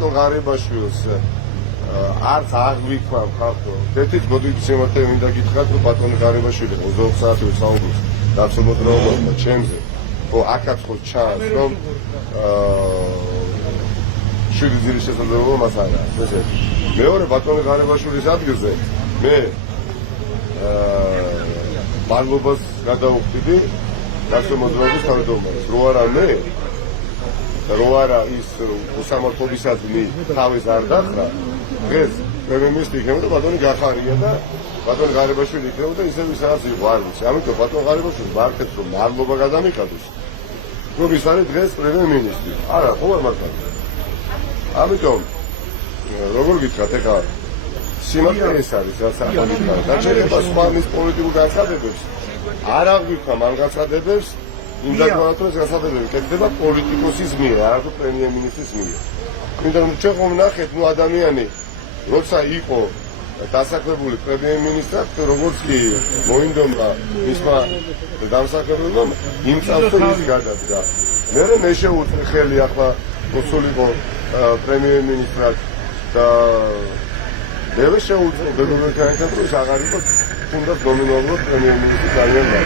ბატონ ღარიბაშვილს არც აღვიქვა ხალხო. თეთრ მოდით შემოთე მინდა გითხრათ რომ ბატონ ღარიბაშვილი 20 საათი საუბრობს დაცულობდროებასთან ჩემზე. ხო აქაც ხო ჩანს რომ შვიდი ძირის შესაძლებლობა მას არ აქვს. ესე მეორე ბატონ ღარიბაშვილის ადგილზე მე მადლობას გადავუხდიდი დაცულობდროების თავმჯდომარეს. რო არა მე რო არა ის უსამართლობისადმი თავის არ დახრა დღეს პრემიერ-მინისტრი იქნებოდა ბატონი გახარია და ბატონი ღარიბაშვილი იქნებოდა ისე ვისაც იყო არ ვიცი. ამიტომ ბატონ ღარიბაშვილს მარკეთს რომ მადლობა გადამიკადოს რომ ის არის დღეს პრემიერ-მინისტრი. არა ხო არ მართლა. ამიტომ როგორ გითხრათ ეხლა სიმართლე ეს არის რაც აღნიშნა. დაჩერება სხვა მის პოლიტიკურ განცხადებებს არ აღვიქვა მან განცხადებებს იმ დაკავებას განსაკუთრებით კეთდება პოლიტიკოსის მიერ, არა პრემიერ-მინისტრის მიერ. იმიტომ რომ ჩვენ ხომ ნახეთ, ნუ ადამიანი როცა იყო დასაქმებული პრემიერ-მინისტრად, როგორც კი მოინდომა მისმა დამსახურებამ, იმ წელს ის გადადგა. მე შეუწყე ხელი ახლა მოსულიყო პრემიერ-მინისტრად და მე შეუწყე ბეგობელთან ერთად რომ აღარ იყოს თუნდაც ნომინალურად პრემიერ-მინისტრი ძალიან